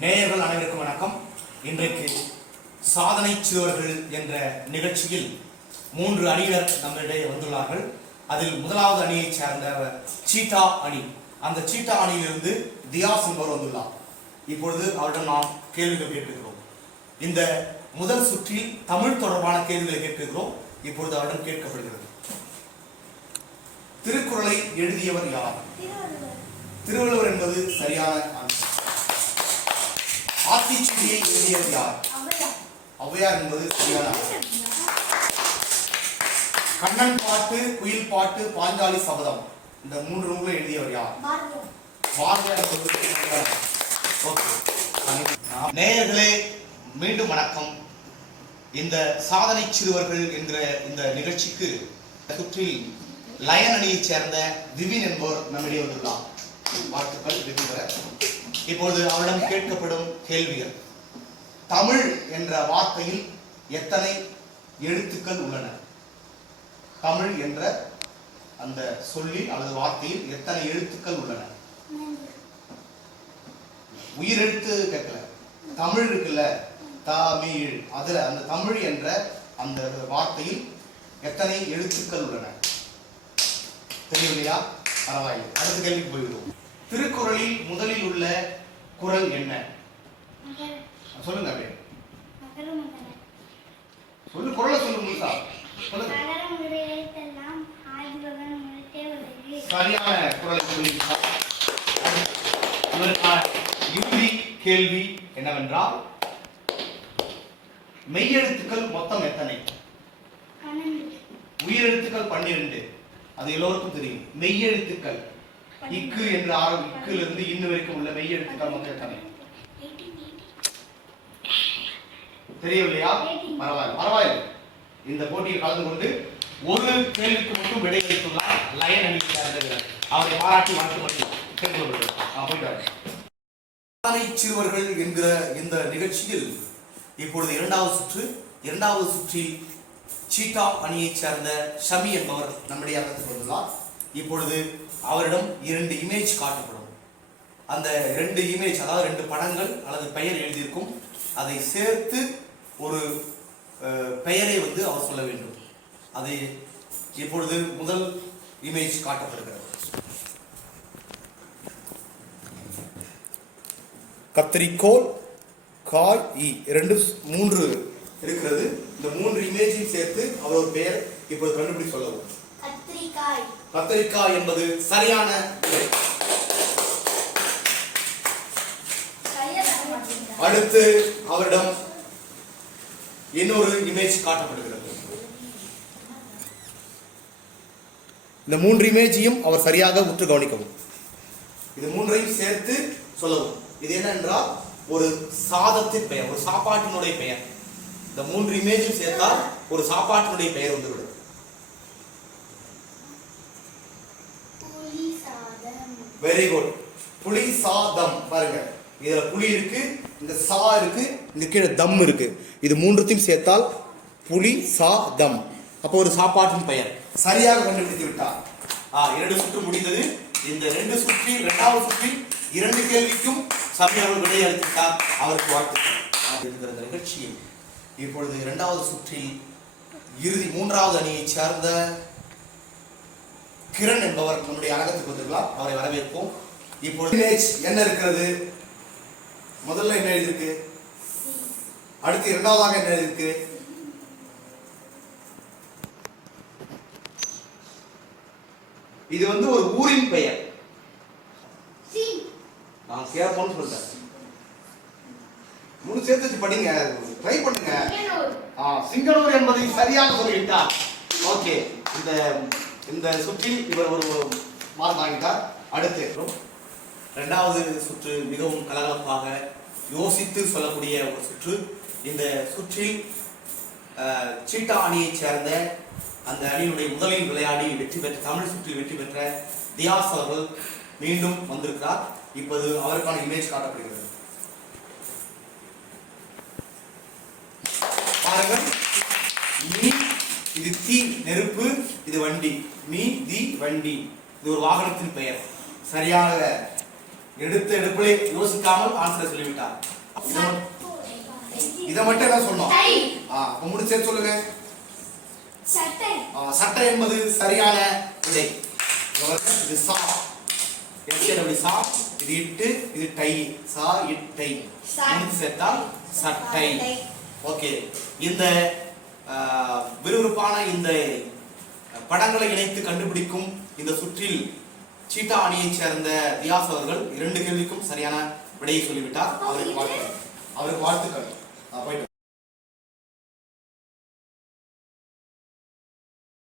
நேயர்கள் அனைவருக்கும் வணக்கம். இன்றைக்கு சாதனை சிறுவர்கள் என்ற நிகழ்ச்சியில் 3 அணியினர் நம்மிடையே வந்துள்ளார்கள். அதில் முதலாவது அணியை சேர்ந்த சீட்டா அணி. அந்த சீட்டா அணியிலிருந்து தியாஸ் என்பவர் வந்துள்ளார். இப்பொழுது அவரிடம் நாம் கேள்விகள் கேட்கிறோம். இந்த முதல் சுற்றில் தமிழ் தொடர்பான கேள்விகளை கேட்கிறோம். இப்பொழுது அவரிடம் கேட்கப்படுகிறது. திருக்குறளை எழுதியவர் யார்? திருவள்ளுவர் என்பது சரியான ஆன்சர். ஆத்திச்சூடியை எழுதியவர் யார்? ஔவையார் என்பது சரியான ஆன்சர். கண்ணன் பாட்டு, குயில் பாட்டு, பாஞ்சாலி சபதம் இந்த 3 நூல்களை எழுதியவர் யார்? பாரதியார் என்பது. நேயர்களே, மீண்டும் வணக்கம். இந்த சாதனை சிறுவர்கள் என்கிற இந்த நிகழ்ச்சிக்கு சுற்றில் லயன் அணியைச் சேர்ந்த விபின் என்பவர் நம்மிடையே வந்துள்ளார். வாழ்த்துக்கள் விபின். இப்பொழுது அவரிடம் கேட்கப்படும் கேள்விகள். தமிழ் என்ற வார்த்தையில் எத்தனை எழுத்துக்கள் உள்ளன? தமிழ் என்ற அந்த சொல்லில் அல்லது வார்த்தையில் எத்தனை எழுத்துக்கள் உள்ளன? உயிரெழுத்து கேட்கல, தமிழ் இருக்குல்ல, தமிழ், அதுல அந்த தமிழ் என்ற அந்த வார்த்தையில் எத்தனை எழுத்துக்கள் உள்ளன? தெரியலையா? பரவாயில்லை, அடுத்த கேள்விக்கு போய்விடுவோம். திருக்குறளில் முதலில் உள்ள குறள் என்ன? சொல்லுங்க. அப்படியே சொல்லு, குறளை சொல்லு முழுசா சொல்லுங்க. சரியான குறளை சொல்லியிருக்கார். இதற்கான இறுதி கேள்வி என்னவென்றால், மெய்யெழுத்துக்கள் மொத்தம் எத்தனை? உயிரெழுத்துக்கள் 12. அது எல்லோருக்கும் தெரியும். மெய்யெழுத்துக்கள் இக்கு என்று இக்கிலிருந்து இன்னும் வரைக்கும் உள்ள மெய்யெழுத்துக்கள் மொத்தம் எத்தனை? தெரியவில்லையா? பரவாயில்லை. இந்த போட்டியில் கலந்து கொண்டு ஒரு கேள்விக்கு மட்டும் விடையளித்துள்ளார் லயன் அணி சேர்ந்தவர். அவரை பாராட்டி வாழ்த்து சாதனை சிறுவர்கள் என்கிற இந்த நிகழ்ச்சியில் இப்பொழுது இரண்டாவது சுற்றில் சீட்டா அணியைச் சேர்ந்த ஷமி என்பவர் நம்முடைய அரங்கத்துக்கு வந்துள்ளார். இப்பொழுது அவரிடம் 2 இமேஜ் காட்டப்படும். அந்த 2 இமேஜ், அதாவது 2 படங்கள் அல்லது பெயர் எழுதியிருக்கும். அதை சேர்த்து ஒரு பெயரை அவர் சொல்ல வேண்டும். அதை இப்பொழுது முதல் இமேஜ் காட்டப்படுகிறது. கத்திரிக்கோள், காய், 3 இருக்கிறது. இந்த 3 இமேஜையும் சேர்த்து அவர் ஒரு பெயர் இப்போது கண்டுபிடி சொல்லவும். கத்திரிக்காய் என்பது சரியான பெயர். அடுத்து அவரிடம் இன்னொரு இமேஜ் காட்டப்படுகிறது. இந்த 3 இமேஜையும் அவர் சரியாக உற்று கவனிக்கவும். இது 3ஐயும் சேர்த்து சொல்லவும். இது என்னென்றால் ஒரு சாதத்தின் பெயர், ஒரு சாப்பாட்டினுடைய பெயர். இந்த 3 இமேஜும் சேர்த்தால் ஒரு சாப்பாட்டினுடைய பெயர் வந்துவிடும். Very good. புளி சாதம். பாருங்க, இதுல புளி இருக்கு, இந்த சா இருக்கு, இந்த கீழே தம் இருக்கு. இது 3த்தையும் சேர்த்தால் புளி சாதம். அப்போ ஒரு சாப்பாட்டின் பெயர். சரியாக கண்டுபிடித்து விட்டார். 2 சுற்று முடிந்தது. இந்த 2 சுற்றில் 2வது சுற்றில் 2 கேள்விக்கும் சமயம் விடை அளித்தார். அவருக்கு வாழ்த்துக்கள். நிகழ்ச்சியில் இப்பொழுது 2வது சுற்றில் இறுதி 3வது அணியைச் சேர்ந்த கிரண் என்பவர் நம்முடைய அரங்கத்துக்கு வந்துள்ளார். அவரை வரவேற்போம். இப்பொழுது என்ன இருக்கிறது? முதல்ல என்ன எழுதிருக்கு? அடுத்து 2வதாக என்ன எழுதிருக்கு? இது ஒரு ஊரின் பெயர். நான் கேட்போம்னு சொல்றேன். 3 சேர்த்து படிங்க, ட்ரை பண்ணுங்க. சிங்களூர் என்பதை சரியாக சொல்லிவிட்டார். ஓகே, இந்த சுற்றில் இவர் ஒரு மார்க் வாங்கிட்டார். அடுத்து 2வது சுற்று மிகவும் கலகலப்பாக யோசித்து சொல்லக்கூடிய ஒரு சுற்று. இந்த சுற்றில் சீட்டா அணியைச் சேர்ந்த அந்த அணியுடைய முதலில் விளையாடி வெற்றி பெற்ற, தமிழ் சுற்றில் வெற்றி பெற்ற தியாஸ் அவர்கள் மீண்டும் வந்திருக்கிறார். இப்போது அவருக்கான இமேஜ் காட்டப்படுகிறது. பாருங்கள், மீ, இது தீ, நெருப்பு, இது வண்டி. மீ தி வண்டி. இது ஒரு வாகனத்தின் பெயர். சரியாக எடுத்த எடுப்பிலே யோசிக்காமல் ஆன்சரை சொல்லிவிட்டார். இதை மட்டும் என்ன சொன்னோம்? அப்ப முடிச்சே சொல்லுங்க. சட்டை. சட்டை என்பது சரியான விடை. இது சா, சா, இது இட்டு, இது டை. சா இட்டை முடிச்சு சேர்த்தால் சட்டை. ஓகே, இந்த விறுவிறுப்பான இந்த படங்களை இணைத்து கண்டுபிடிக்கும் இந்த சுற்றில் சீட்டா அணியைச் சேர்ந்த தியாஸ் அவர்கள் 2 கேள்விக்கும் சரியான விடையை சொல்லிவிட்டார். அவருக்கு வாழ்த்துக்கள். போயிட்டு